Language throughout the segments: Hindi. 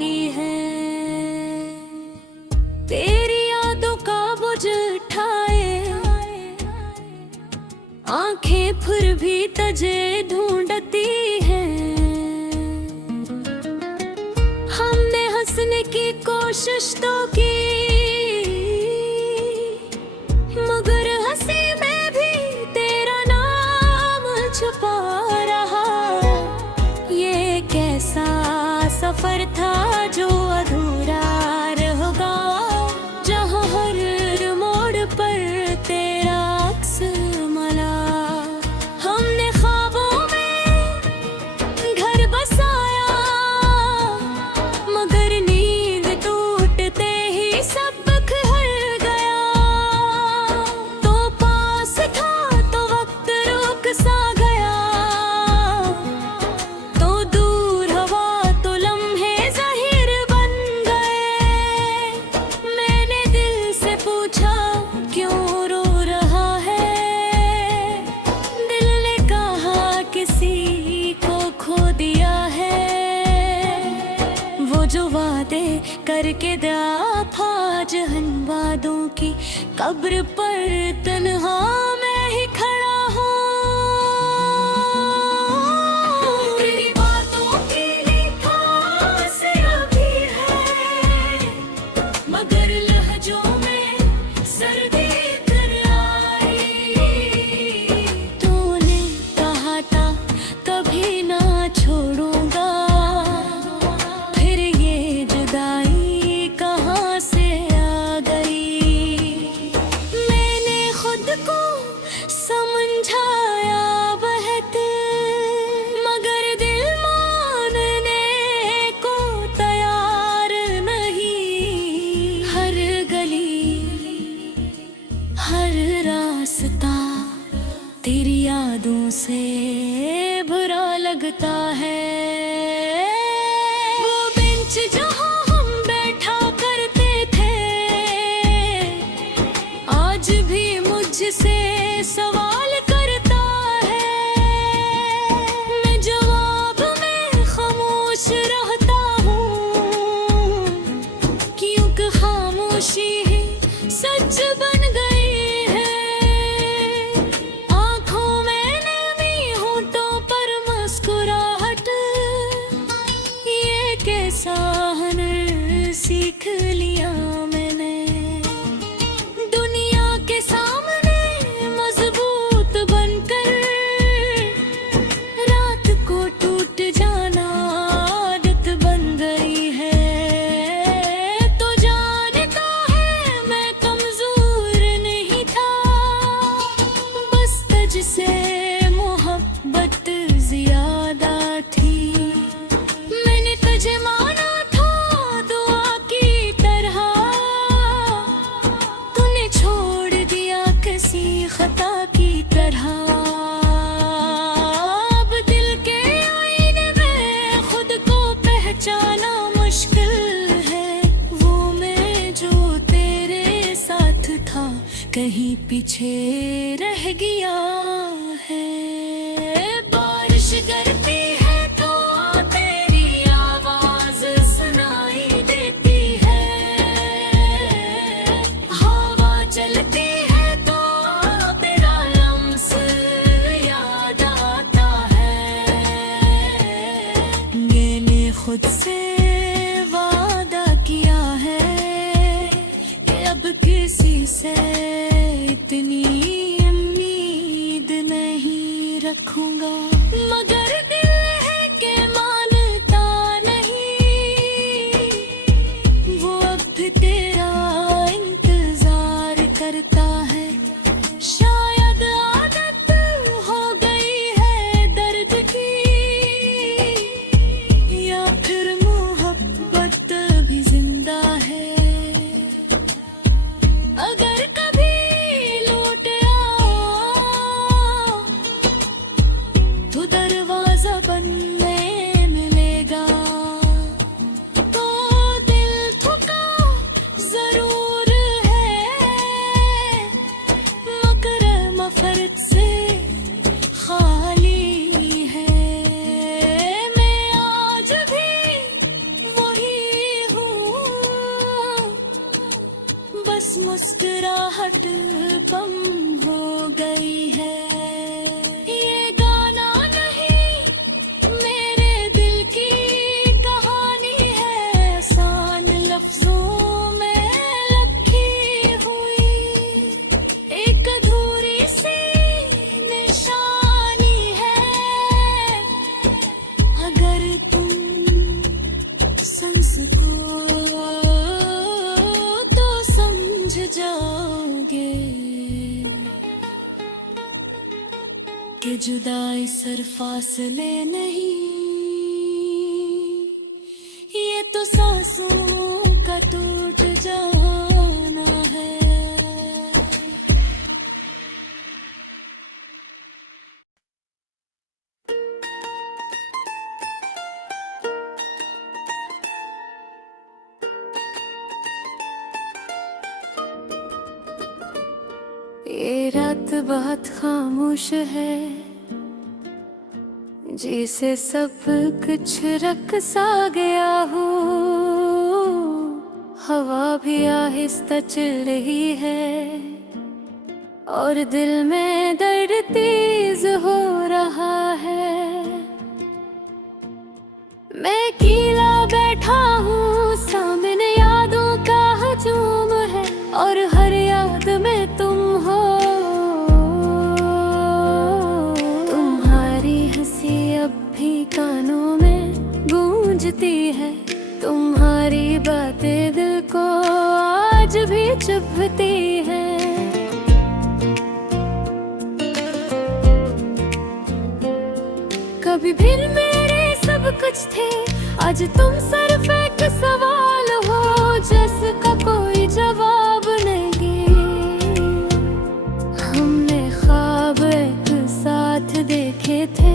बाकी है। तेरी यादों का बोझ उठाए आंखें फिर भी तुझे ढूंढती हैं। हमने हंसने की कोशिश तो की, मगर हंसी में भी तेरा नाम छुपा रहा। ये कैसा सफर था जो अधूरा रह गया, जहाँ हर मोड़ पर तेरा अक्स मला। हमने ख्वाबों में घर बसाया, मगर नींद टूटते ही सब बिखर गया। तो पास था तो वक्त रुक सा गया, तो दूर हवा तो लम्हे ज़हीर बन गए। मैंने दिल से पूछा क्यों रो रहा है, दिल ने कहा किसी को खो दिया है। वो जो वादे करके दफा जहन वादों की कब्र पर तन्हा मैं ही खड़ा हूँ। तेरी बातों की लिखास अभी है, मगर लहजों में सर्दी कर आई। तूने कहा था कभी ना छोड़ूंगा, फिर ये जुदाई कहाँ से आ गई। मैंने खुद को समझाया बहक, मगर दिल मानने को तैयार नहीं। हर गली हर रास्ता तेरी यादों से बुरा लगता है। वो बेंच जहाँ हम बैठा करते थे, आज भी मुझसे सवाल करता है। मैं जवाब में खामोश रहता हूँ, क्योंकि खामोशी ही सच बन गई है। आँखों में नमी होठों पर मुस्कुराहट, ये कैसा हुनर सीख लिया मैंने। दुनिया के सामने मजबूत बनकर रात को टूट जाना आदत बन गई है। तो जानता है मैं कमजोर नहीं था, बस तुझसे मोहब्बत ज्यादा थी। मैंने तुझे माना था दुआ की तरह, तूने छोड़ दिया किसी खता की तरह। अब दिल के आईने में खुद को पहचाना मुश्किल है। वो मैं जो तेरे साथ था कहीं पीछे रह गया है। बारिश गिरती है तो तेरी आवाज सुनाई देती है, हवा चलती है तो तेरा लम्स याद आता है। मैंने खुद से वादा किया है कि अब किसी से इतनी उम्मीद नहीं रखूंगा, मगर दिल है कि मानता नहीं। वो अब तेरा इंतजार करता है। शायद आदत हो गई है दर्द की, या फिर मोहब्बत भी जिंदा है। अगर कभी लौट आओ तो दरवाजा बनने मिलेगा। तो दिल थका बस मुस्कुराहट बम हो गई है। ये गाना नहीं मेरे दिल की कहानी है, आसान लफ्जों में लिखी हुई एक अधूरी सी निशानी है। अगर तुम सुन सको तो समझ जाओगे कि जुदाई सिर्फ फासले नहीं, ये तो सांसों का टूट जाना है। ये रात बहुत खामोश है, जिसे सब कुछ रख सा गया हो। हवा भी आहिस्ता चल रही है और दिल में दर्द तेज हो रहा है। मैं अकेला बैठा हूँ, सामने यादों का हजूम है और हर याद में तुम हो। तुम्हारी हंसी अब भी कानों में गूंजती है, तुम्हारी बातें दिल को आज भी चुभती है। कभी भी मेरे सब कुछ थे, आज तुम सिर्फ एक सवाल हो जिसका कोई जवाब नहीं। हमने ख्वाब एक साथ देखे थे,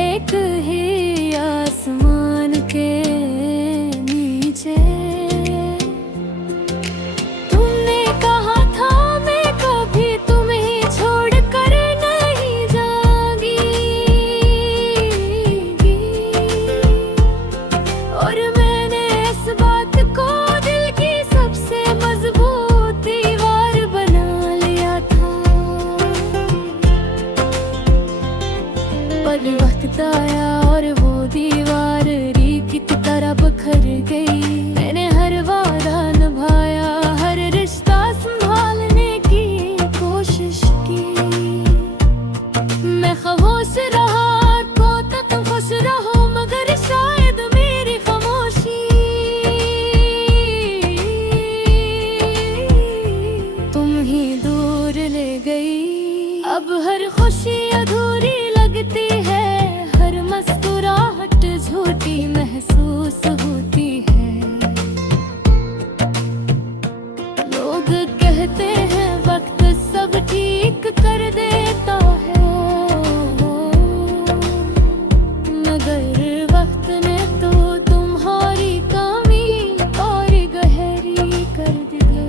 एक ही आसमान के नीचे। तुमने कहा था मैं कभी तुम्हें छोड़ कर नहीं जाऊंगी, और मैंने इस बात को दिल की सबसे मजबूत दीवार बना लिया था। पर वक्त आया और वो दीवार रीत की तरह बिखर गई। मैंने हर वादा निभाया, हर रिश्ता संभालने की कोशिश की। मैं खामोश रहा को तुम खुश रहो, मगर शायद मेरी खामोशी तुम ही दूर ले गई। अब हर खुशी अधूरी लगती है, हर मुस्कुराहट झूठी महसूस होती है। लोग कहते हैं वक्त सब ठीक कर देता है, मगर वक्त ने तो तुम्हारी कमी और गहरी कर दी है।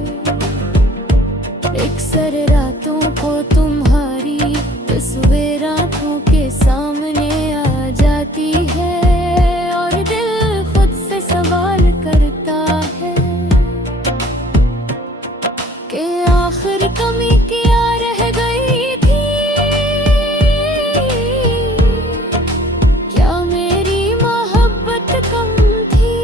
अक्सर रातों को तुम्हारी तस्वीर आंखों के सामने आ जाती है और दिल खुद से सवाल करता है कि आखिर कमी क्या रह गई थी। क्या मेरी मोहब्बत कम थी,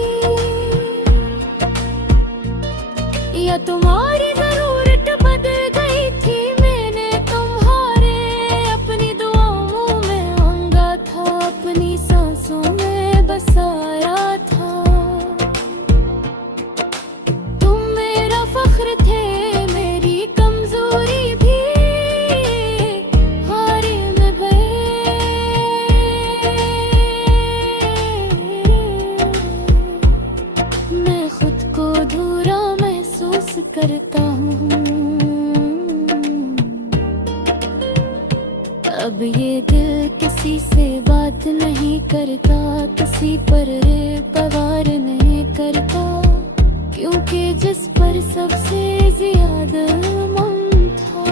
या तुम्हारी जरूरत बदल गई थी। मैंने तुम्हारे अपनी दुआओं में मांगा था, अपनी सांसों में बसाया था। तुम मेरा फख्र थे, मेरी कमजोरी भी हारे में गए। मैं खुद को अधूरा महसूस करता हूँ। अब ये दिल किसी से बात नहीं करता, किसी पर पवार नहीं करता, क्योंकि जिस पर सबसे ज्यादा मन था,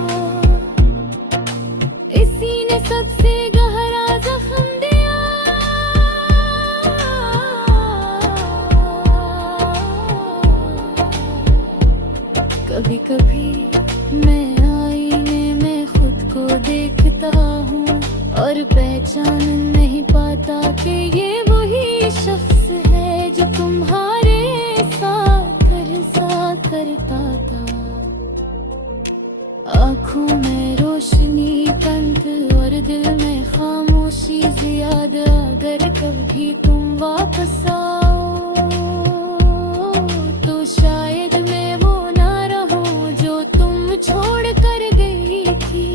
इसी ने सबसे गहरा जख्म दिया। कभी कभी मैं आईने में खुद को देखता हूँ और पहचान नहीं पाता कि ये वही शख्स है जो तुम्हारे साथ हर करता था। आँखों में रोशनी तंत और दिल में खामोशी ज्यादा। अगर कभी तुम वापस आओ तो शायद मैं वो ना रहूं जो तुम छोड़ कर गई थी।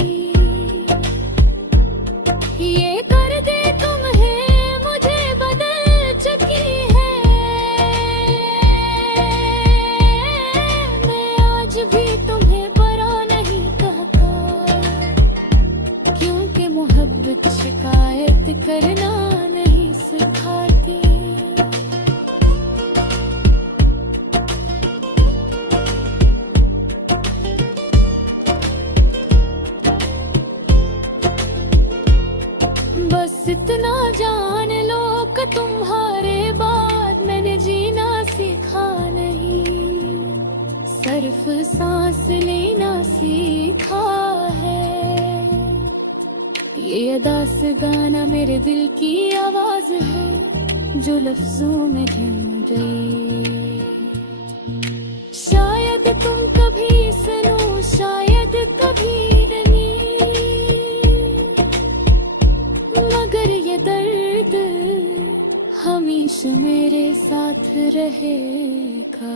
ये कर दे तुम्हें मुझे बदल चुकी है। मैं आज भी तुम्हें बरा नहीं कहता, क्योंकि मोहब्बत शिकायत करना नहीं सिखाती। बस इतना जान लो कि तुम्हारे बाद मैंने जीना सीखा नहीं, सिर्फ सांस लेना सीखा है। ये अदा से गाना मेरे दिल की आवाज है जो लफ्जों में ढल गई। शायद तुम कभी सुनो, शायद कभी नहीं, मगर ये दर्द हमेशा मेरे साथ रहेगा।